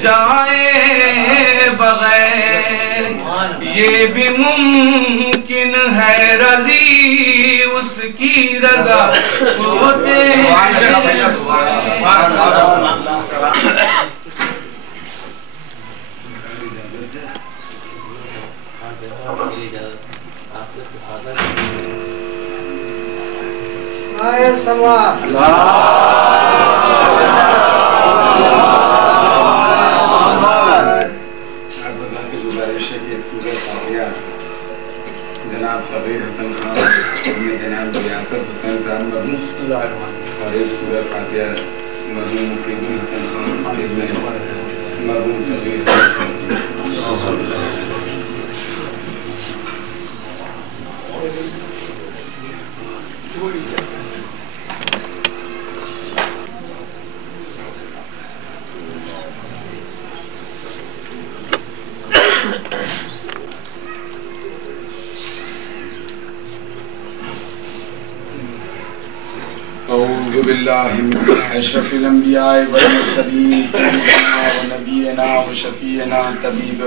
جائے بغیر یہ بھی ممکن ہے رضی اس کی رضا ہوتے جناب صغیر حسن خان جناب ریاست حسین صاحب مرحوم اور ایک سورہ فاتحہ مرحوم مفید حسن خان مرحوم صغیر اعوذ باللہ من اشرف الانبیاء والمرسلین سیدنا و نبینا و شفیعنا طبیب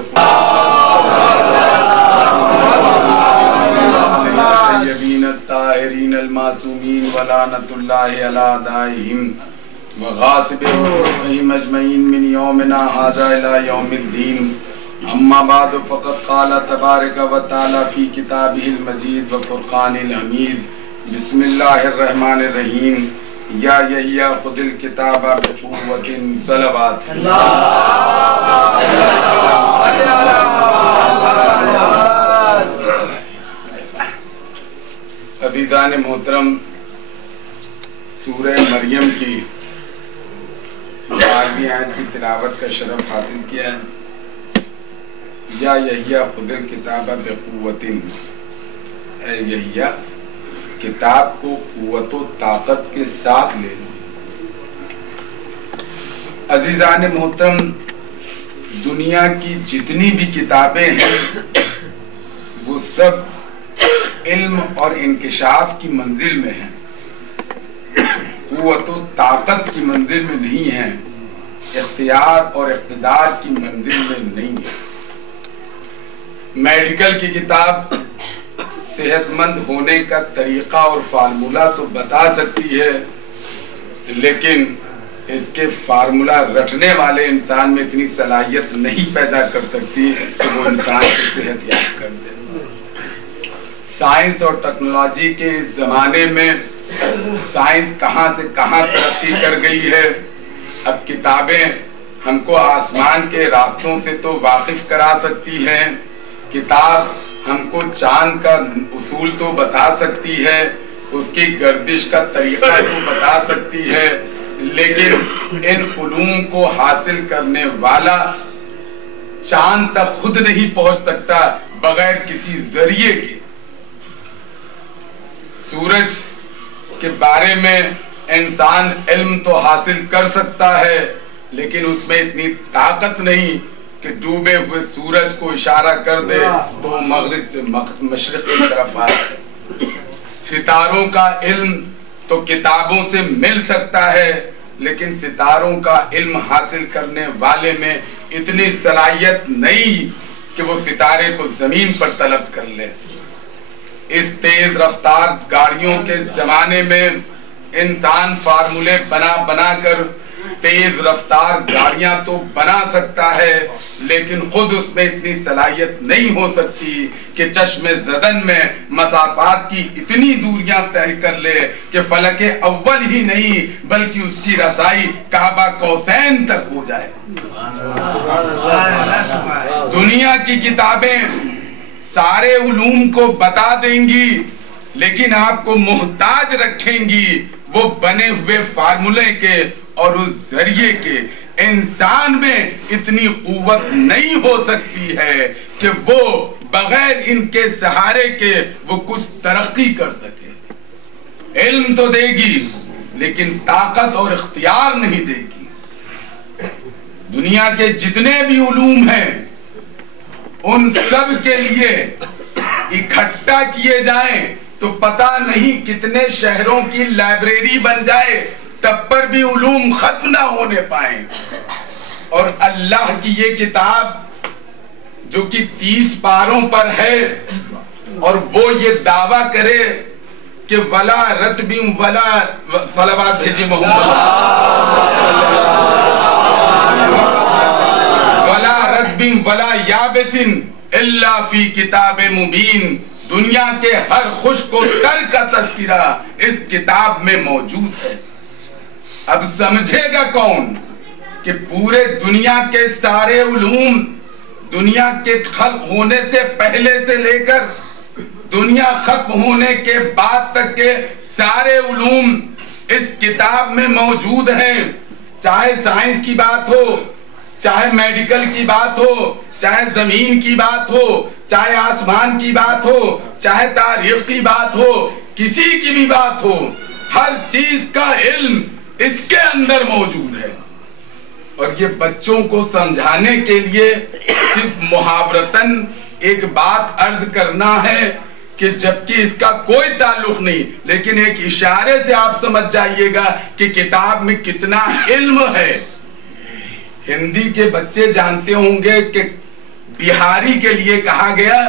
الطیبین الطاہرین المعصومین ولعنۃ اللہ علی اعدائہم وغاصب حقوقہم اجمعین من یومنا ھذا الی یوم الدین اما بعد فقد قال تبارک و تعالی فی کتابہ المجید و فرقان الحمید بسم اللہ الرحمن الرحیم یا یحییٰ خذ الکتاب بقوۃ صلوات عزیزان محترم، سورہ مریم کی 12ویں آیت کی تلاوت کا شرف حاصل کیا ہے۔ یا یحییٰ خذ الکتاب بقوۃ، اے یحییٰ کتاب کو قوت و طاقت کے ساتھ لے لو۔ عزیزان محترم، دنیا کی جتنی بھی کتابیں ہیں وہ سب علم اور انکشاف کی منزل میں ہیں، قوت و طاقت کی منزل میں نہیں ہیں، اختیار اور اقتدار کی منزل میں نہیں ہیں۔ میڈیکل کی کتاب صحت مند ہونے کا طریقہ اور فارمولہ تو بتا سکتی ہے، لیکن اس کے فارمولہ رٹنے والے انسان میں اتنی صلاحیت نہیں پیدا کر سکتی کہ وہ انسان کو صحت یاب کر دے۔ سائنس اور ٹیکنالوجی کے اس زمانے میں سائنس کہاں سے کہاں ترقی کر گئی ہے۔ اب کتابیں ہم کو آسمان کے راستوں سے تو واقف کرا سکتی ہیں، کتاب ہم کو چاند کا اصول تو بتا سکتی ہے، اس کی گردش کا طریقہ تو بتا سکتی ہے، لیکن ان علوم کو حاصل کرنے والا چاند تک خود نہیں پہنچ سکتا بغیر کسی ذریعے کے۔ سورج کے بارے میں انسان علم تو حاصل کر سکتا ہے، لیکن اس میں اتنی طاقت نہیں کہ ڈوبے ہوئے سورج کو اشارہ کر دے تو مغرب سے مشرق کی طرف آئے۔ ستاروں کا علم تو کتابوں سے مل سکتا ہے، لیکن ستاروں کا علم حاصل کرنے والے میں اتنی صلاحیت نہیں کہ وہ ستارے کو زمین پر طلب کر لے۔ اس تیز رفتار گاڑیوں کے زمانے میں انسان فارمولے بنا بنا کر تیز رفتار گاڑیاں تو بنا سکتا ہے، لیکن خود اس میں اتنی صلاحیت نہیں ہو سکتی کہ چشم زدن میں مسافات کی اتنی دوریاں طے کر لے کہ فلک اول ہی نہیں بلکہ اس کی رسائی کعبہ قوسین تک ہو جائے۔ دنیا کی کتابیں سارے علوم کو بتا دیں گی، لیکن آپ کو محتاج رکھیں گی وہ بنے ہوئے فارمولے کے اور اس ذریعے کے۔ انسان میں اتنی قوت نہیں ہو سکتی ہے کہ وہ بغیر ان کے سہارے کے وہ کچھ ترقی کر سکے۔ علم تو دے گی لیکن طاقت اور اختیار نہیں دے گی۔ دنیا کے جتنے بھی علوم ہیں ان سب کے لیے اکٹھا کیے جائیں تو پتہ نہیں کتنے شہروں کی لائبریری بن جائے، تب پر بھی علوم ختم نہ ہونے پائیں۔ اور اللہ کی یہ کتاب جو کہ 30 پاروں پر ہے اور وہ یہ دعویٰ کرے کہ ولا رتبم ولا صلوات بھیجے محمد ولا رتبم ولا یابسن الا فی کتاب مبین، دنیا کے ہر خشک و تر کا تذکرہ اس کتاب میں موجود ہے۔ اب سمجھے گا کون کہ پورے دنیا کے سارے علوم، دنیا کے خلق ہونے سے پہلے سے لے کر دنیا ختم ہونے کے بعد تک کے سارے علوم اس کتاب میں موجود ہیں، چاہے سائنس کی بات ہو، چاہے میڈیکل کی بات ہو، چاہے زمین کی بات ہو، چاہے آسمان کی بات ہو، چاہے تاریخ کی بات ہو، کسی کی بھی بات ہو، ہر چیز کا علم اس کے اندر موجود ہے۔ اور یہ بچوں کو سمجھانے کے لیے صرف محاورتاً ایک بات عرض کرنا ہے کہ جبکہ اس کا کوئی تعلق نہیں، لیکن ایک اشارے سے آپ سمجھ جائیے گا کہ کتاب میں کتنا علم ہے۔ ہندی کے بچے جانتے ہوں گے کہ بہاری کے لیے کہا گیا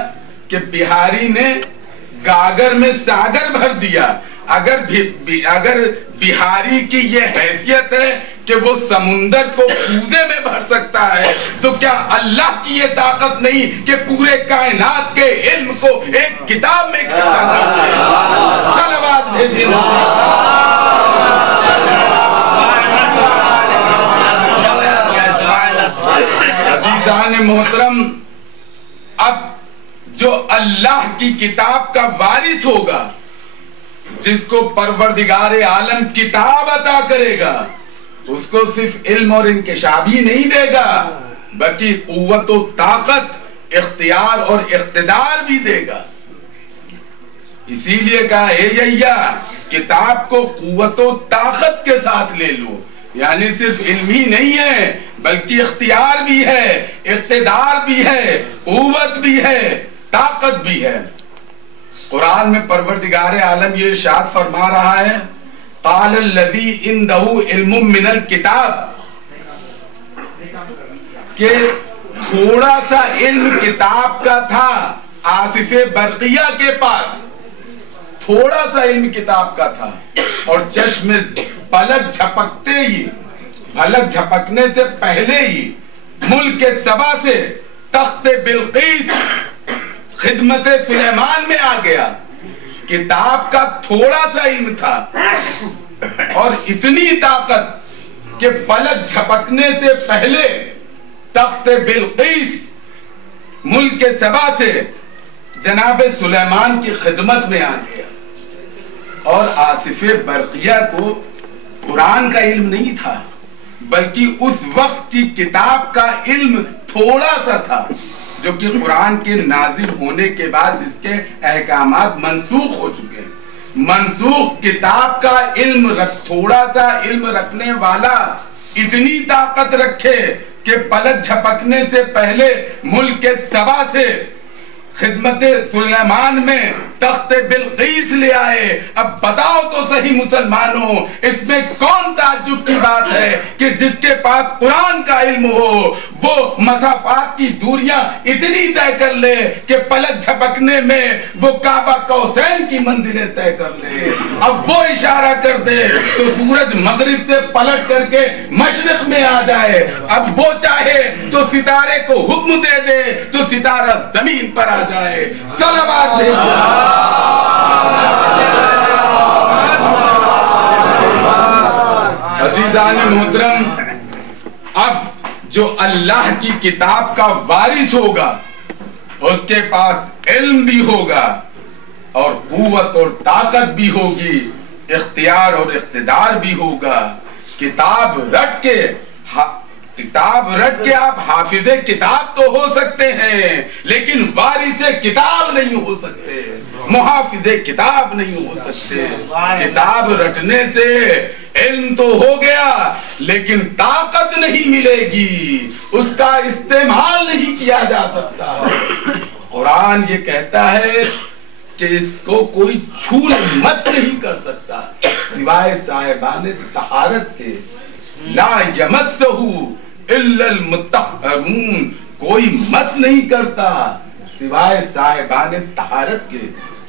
کہ بہاری نے گاگر میں ساگر بھر دیا۔ اگر بہاری کی یہ حیثیت ہے کہ وہ سمندر کو کوزے میں بھر سکتا ہے، تو کیا اللہ کی یہ طاقت نہیں کہ پورے کائنات کے علم کو ایک کتاب میں اکٹھا کر دے؟ صلوات بھیجے۔ عزیزان محترم، اب جو اللہ کی کتاب کا وارث ہوگا، جس کو پروردگار عالم کتاب عطا کرے گا، اس کو صرف علم اور انکشاف ہی نہیں دے گا بلکہ قوت و طاقت، اختیار اور اقتدار بھی دے گا۔ اسی لیے کہا اے یحییٰ، کتاب کو قوت و طاقت کے ساتھ لے لو، یعنی صرف علم ہی نہیں ہے بلکہ اختیار بھی ہے، اقتدار بھی ہے، قوت بھی ہے، طاقت بھی ہے۔ قرآن میں پروردگار عالم یہ ارشاد فرما رہا ہے، قال الذی عندہ علم من الکتاب، کہ تھوڑا سا علم کتاب کا تھا آصف برقیہ کے پاس، تھوڑا سا علم کتاب کا تھا، اور چشم پلک جھپکتے ہی، پلک جھپکنے سے پہلے ہی ملک سبا سے تخت بلقیس خدمت سلیمان میں آ گیا۔ کتاب کا تھوڑا سا علم تھا اور اتنی طاقت کہ پلک جھپکنے سے پہلے تخت بلقیس ملک سبا سے جناب سلیمان کی خدمت میں آ گیا۔ اور آصف برقیہ کو قرآن کا علم نہیں تھا بلکہ اس وقت کی کتاب کا علم تھوڑا سا تھا، جو کہ قرآن کے نازل ہونے کے بعد جس کے احکامات منسوخ ہو چکے ہیں۔ منسوخ کتاب کا علم تھوڑا سا علم رکھنے والا اتنی طاقت رکھے کہ پلک جھپکنے سے پہلے ملک سبا سے خدمت سلیمان میں تخت بلقیس لے آئے۔ اب بتاؤ تو صحیح مسلمانوں، اس میں کون تعجب کی بات ہے کہ جس کے پاس قرآن کا علم ہو وہ مسافات کی دوریاں اتنی طے کر لے کہ پلک جھپکنے میں وہ کعبہ قوسین کی منزلیں طے کر لے۔ اب وہ اشارہ کر دے تو سورج مغرب سے پلٹ کر کے مشرق میں آ جائے۔ اب وہ چاہے تو ستارے کو حکم دے دے تو ستارہ زمین پر آ جائے۔ صلوات بھیجو۔ عزیزان محترم، اب جو اللہ کی کتاب کا وارث ہوگا اس کے پاس علم بھی ہوگا اور قوت اور طاقت بھی ہوگی، اختیار اور اقتدار بھی ہوگا۔ کتاب رٹ کے آپ حافظ کتاب تو ہو سکتے ہیں لیکن وارث کتاب نہیں ہو سکتے، محافظ کتاب نہیں ہو سکتے۔ کتاب رٹنے سے علم تو ہو گیا لیکن طاقت نہیں ملے گی، اس کا استعمال نہیں کیا جا سکتا۔ قرآن یہ کہتا ہے کہ اس کو کوئی چھو مس نہیں کر سکتا سوائے صاحبان طہارت کے، لا یمسہ الا المطہرون، کوئی مس نہیں کرتا سوائے صاحبان طہارت کے۔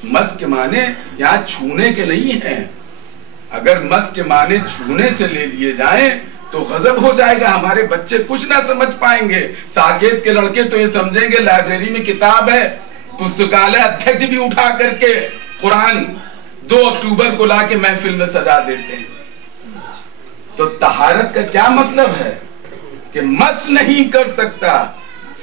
مس کے معنی یہاں چھونے کے نہیں ہیں، اگر مس کے معنی چھونے سے لے لیے جائیں تو غضب ہو جائے گا، ہمارے بچے کچھ نہ سمجھ پائیں گے۔ ساکیت کے لڑکے تو یہ سمجھیں گے لائبریری میں کتاب ہے، پستکالیہ ادھیکش بھی اٹھا کر کے قرآن 2 اکتوبر کو لا کے محفل میں سجا دیتے ہیں۔ تو طہارت کا کیا مطلب ہے کہ مس نہیں کر سکتا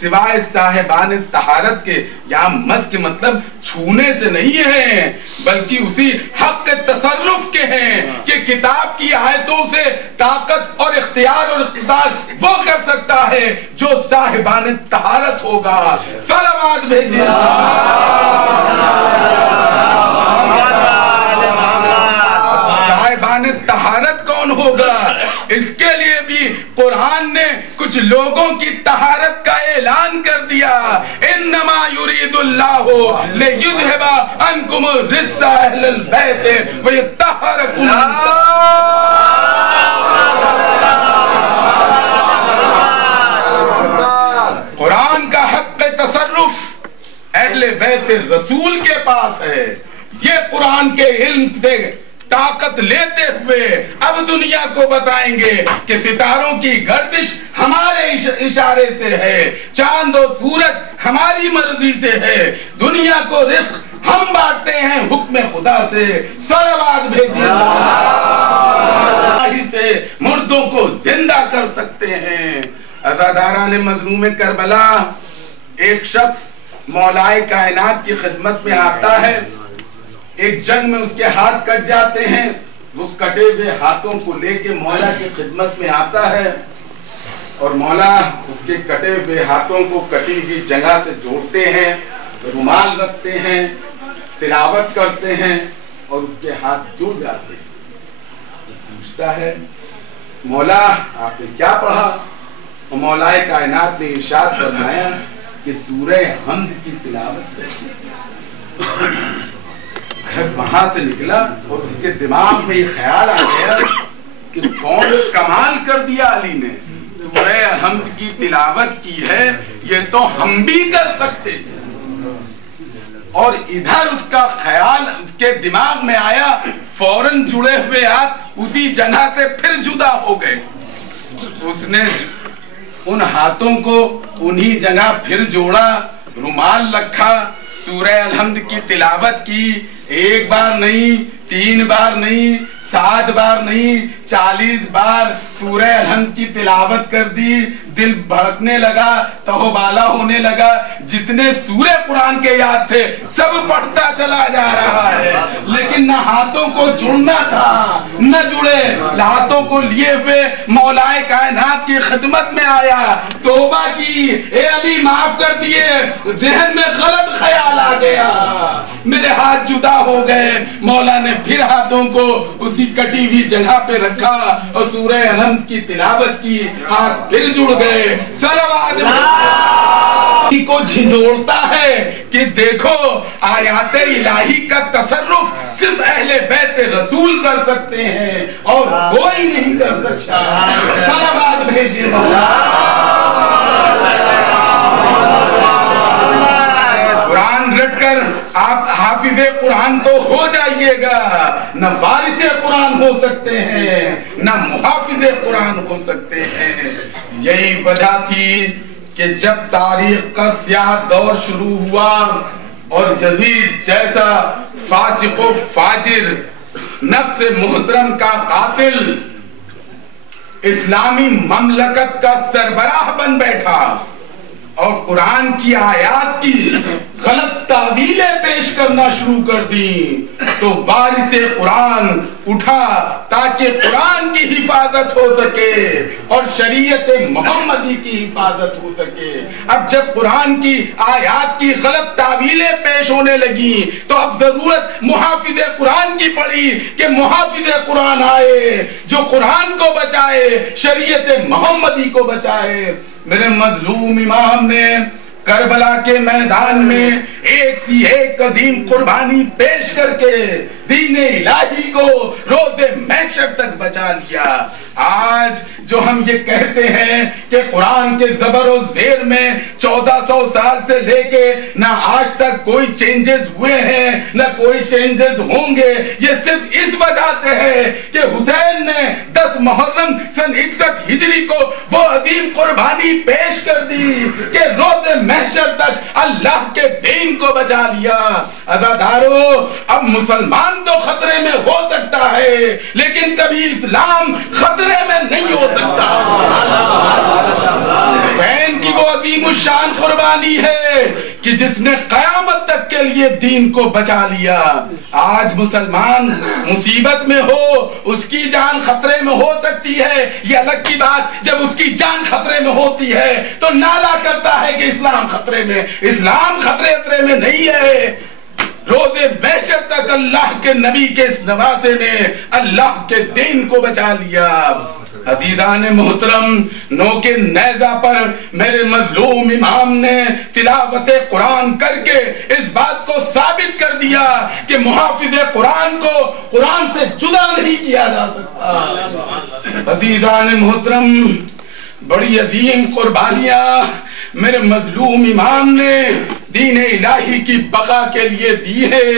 سوائے صاحبان طہارت کے۔ یہاں مس کے مطلب چھونے سے نہیں ہے، بلکہ اسی حق تصرف کے ہیں کہ کتاب کی آیتوں سے طاقت اور اختیار اور اقتدار وہ کر سکتا ہے جو صاحبان طہارت ہوگا۔ صلوات بھیجیے۔ صاحبان طہارت کون ہوگا؟ اس کے لیے بھی قرآن نے کچھ لوگوں کی طہارت کا اعلان کر دیا۔ انما یرید اللہ لیذھب عنکم الرجس اہل البیت ویطہرکم۔ قرآن کا حق تصرف اہل بیت رسول کے پاس ہے۔ یہ قرآن کے علم سے طاقت لیتے ہوئے اب دنیا کو بتائیں گے کہ ستاروں کی گردش ہمارے اشارے سے ہے، چاند و سورج ہماری مرضی سے ہے، دنیا کو رزق ہم بانٹتے ہیں حکم خدا سے۔ صلوات بھیجیے۔ اللہ سے مردوں کو زندہ کر سکتے ہیں۔ عزاداران مظلوم کربلا، ایک شخص مولائے کائنات کی خدمت میں آتا ہے، ایک جنگ میں اس کے ہاتھ کٹ جاتے ہیں، اس کٹے ہوئے ہاتھوں کو لے کے مولا کی خدمت میں آتا ہے، اور مولا اس کے کٹے ہوئے ہاتھوں کو کٹی ہوئی جگہ سے جوڑتے ہیں، رومال رکھتے ہیں، تلاوت کرتے ہیں، اور اس کے ہاتھ جڑ جاتے ہیں۔ پوچھتا ہے مولا آپ نے کیا پڑھا؟ اور مولائے کائنات نے ارشاد فرمایا کہ سورہ حمد کی تلاوت کرتی۔ وہاں سے نکلا اور اس کے دماغ میں یہ خیال آ گیا کہ کون کمال کر دیا علی نے، سورہ حمد کی تلاوت کی ہے، یہ تو ہم بھی کر سکتے تھے۔ اور ادھر اس کا خیال اس کے دماغ میں آیا، فوراً جڑے ہوئے ہاتھ اسی جگہ سے پھر جدا ہو گئے۔ اس نے ان ہاتھوں کو انہی جگہ پھر جوڑا، رومال رکھا، سورہ الحمد کی تلاوت کی، 1 بار نہیں، 3 بار نہیں، 7 بار نہیں، 40 بار سورہ الحمد کی تلاوت کر دی۔ دل بھڑکنے لگا، تہو بالا ہونے لگا، جتنے سورہ قرآن کے یاد تھے سب پڑھتا چلا جا رہا ہے، لیکن نہ ہاتھوں کو جڑنا تھا، نہ جڑے۔ ہاتھوں کو لیے ہوئے مولائے کائنات کی خدمت میں آیا، توبہ کی، اے علی معاف کر دیے، ذہن میں غلط خیال آ گیا، میرے ہاتھ جدا ہو گئے۔ مولا نے پھر ہاتھوں کو اسی کٹی ہوئی جگہ پہ رکھا اور سورہ الحمد کی تلاوت کی، ہاتھ پھر جڑ گئے۔ صلوات کو جھنجھوڑتا ہے کہ دیکھو آیات الہی کا تصرف صرف اہل بیت رسول کر سکتے ہیں اور کوئی نہیں کر سکتا۔ صلوات بھیجیے۔ قرآن رٹ کر آپ حافظ قرآن تو ہو جائیے گا، نہ وارث قرآن ہو سکتے ہیں، نہ محافظ قرآن ہو سکتے ہیں۔ یہی وجہ تھی کہ جب تاریخ کا سیاہ دور شروع ہوا اور یزید جیسا فاسق و فاجر، نفس محترم کا قاتل اسلامی مملکت کا سربراہ بن بیٹھا اور قرآن کی آیات کی غلط تعویلیں پیش کرنا شروع کر دی، تو وارث قرآن اٹھا تاکہ قرآن کی حفاظت ہو سکے اور شریعت محمدی کی حفاظت ہو سکے۔ اب جب قرآن کی آیات کی غلط تعویلیں پیش ہونے لگی تو اب ضرورت محافظ قرآن کی پڑی کہ محافظ قرآن آئے جو قرآن کو بچائے، شریعت محمدی کو بچائے۔ میرے مظلوم امام نے کربلا کے میدان میں ایک سی ایک عظیم قربانی پیش کر کے دین الہی کو روز محشر تک بچا لیا۔ آج جو ہم یہ کہتے ہیں کہ قرآن کے زبر و زیر میں 1400 سال سے لے کے نہ آج تک کوئی چینجز ہوئے ہیں نہ کوئی چینجز ہوں گے، یہ صرف اس وجہ سے ہے کہ حسین نے 10 محرم سن 61 ہجری کو وہ عظیم قربانی پیش کر دی کہ روز محشر تک اللہ کے دین کو بچا لیا۔ عزادارو، اب مسلمان تو خطرے میں ہو سکتا ہے لیکن کبھی اسلام خطرے میں نہیں ہو سکتا۔ حسین کی وہ عظیم الشان قربانی ہے کہ جس نے قیامت تک کے لیے دین کو بچا لیا۔ آج مسلمان مصیبت میں ہو، اس کی جان خطرے میں ہو سکتی ہے، یہ الگ کی بات جب اس کی جان خطرے میں ہوتی ہے تو نالا کرتا ہے کہ اسلام خطرے میں۔ اسلام خطرے میں نہیں ہے۔ روز محشر تک اللہ کے نبی کے اس نواسے نے اللہ کے دین کو بچا لیا۔ عزیزان محترم، نوک نیزہ پر میرے مظلوم امام نے تلاوت قرآن کر کے اس بات کو ثابت کر دیا کہ محافظ قرآن کو قرآن سے جدا نہیں کیا جا سکتا۔ عزیزان محترم، بڑی عظیم قربانیاں میرے مظلوم امام نے دین الہی کی بقا کے لیے دی ہے۔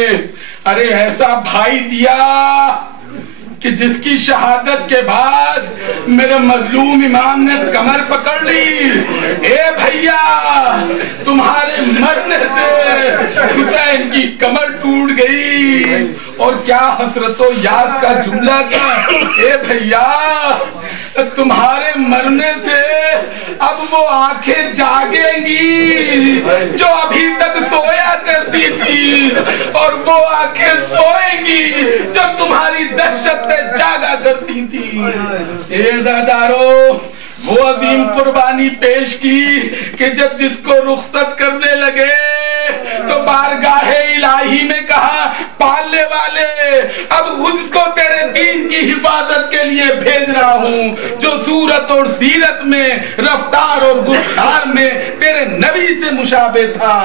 ارے ایسا بھائی دیا کہ جس کی شہادت کے بعد میرے مظلوم امام نے کمر پکڑ لی، اے بھیا تمہارے مرنے سے حسین کی کمر ٹوٹ گئی۔ اور کیا حسرت و یاس کا جملہ تھا، اے بھیا تمہارے مرنے سے اب وہ آنکھیں جاگیں گی جو ابھی تک سویا کرتی تھی، اور وہ آنکھیں سوئیں گی جو تمہاری دہشت سے جاگا کرتی تھی۔ اے دادارو، وہ عظیم قربانی پیش کی کہ جب جس کو رخصت کرنے لگے تو بارگاہ الہی میں کہا، پالنے والے اب اس کو تیرے دین کی حفاظت کے لیے بھیج رہا ہوں جو صورت اور سیرت میں، رفتار اور گفتار میں تیرے نبی سے مشابہ تھا۔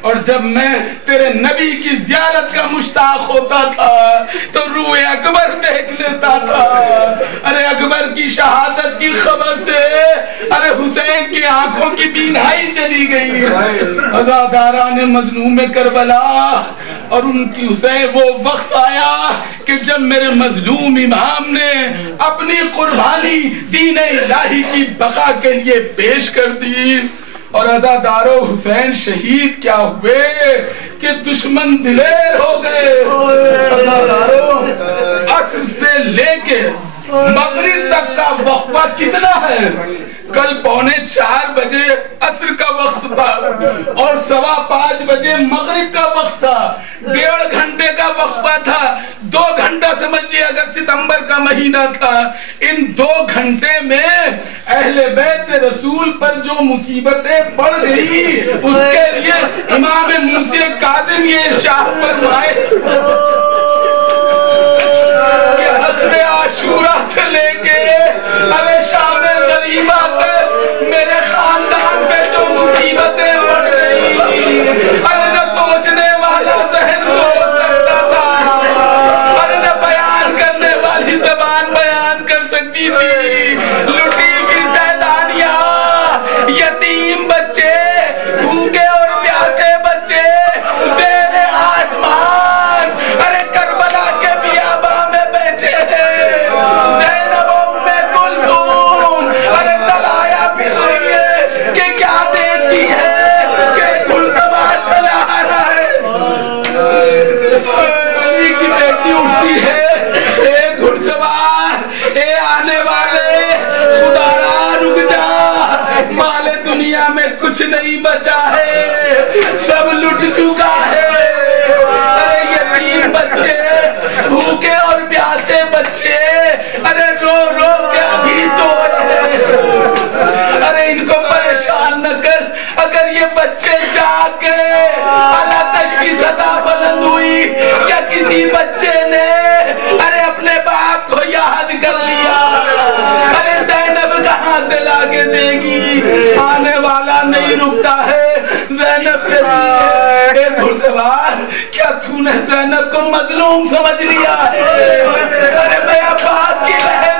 اور جب میں تیرے نبی کی زیارت کا مشتاق ہوتا تھا تو روح اکبر دیکھ لیتا تھا۔ ارے اکبر کی شہادت کی خبر سے ارے حسین کی آنکھوں کی بینائی چلی گئی۔ عزاداران مظلوم کربلا، اور ان کی حسین وہ وقت آیا کہ جب میرے مظلوم امام نے اپنی قربانی دین الہی کی بقا کے لیے پیش کر دی۔ اور عزادارو، حسین شہید کیا ہوئے کہ دشمن دلیر ہو گئے۔ عزادارو، عصر سے لے کے مغرب تک کا وقفہ کتنا ہے؟ کل 3:45 بجے عصر کا وقت تھا اور 5:15 بجے مغرب کا وقت تھا۔ 1.5 گھنٹے کا وقفہ تھا۔ 2 گھنٹہ سمجھ لیا اگر ستمبر کا مہینہ تھا۔ ان 2 گھنٹے میں اہل بیت رسول پر جو مصیبتیں پڑ گئی اس کے لیے امام موسیٰ کاظم یہ ارشاد فرمائے کہ حسب عاشورہ سے لے کے ابے شام غریبہ تک میرے خاندان پہ جو مصیبتیں پڑ گئی، ارے نہ سوچنے والا ذہن سوچ سکتا تھا، ارے نہ بیان کرنے والی زبان بیان کر سکتی تھی۔ لٹی ہوئی سیدانیاں، یتیم بچے، بھوکے اور پیاسے بچے زیر آسمان ارے کربلا کے بیاباں میں بیٹھے ہیں۔ زینب ام کلثوم ارے تلایا پھر رہی ہے کہ کیا دیکھتی ہے کہ گل سوار چلا آ رہا ہے۔ علی کی بیٹی اٹھتی ہے، اے گھڑ سوار، اے آنے والے، خدا را رک جا، مال دنیا میں کچھ نہیں بچا ہے، سب لٹ چکا ہے۔ ارے یتیم بچے، بھوکے اور پیاسے بچے ارے رو رو کے ابھی سو رہے ہیں۔ ارے ان کو پریشان نہ کر، اگر یہ بچے جاگ گئے، اعلیٰ تش کی صدا بلند ہوئی یا کسی بچے نے ارے اپنے باپ کو یاد کر لیا، ارے زینب کہاں سے لا کے دے گی؟ آنے والا نہیں رکتا ہے۔ زینب کہتی ہے، اے گھڑ سوار، کیا تو نے زینب کو مظلوم سمجھ لیا ہے؟ ارے میں عباس کی بہن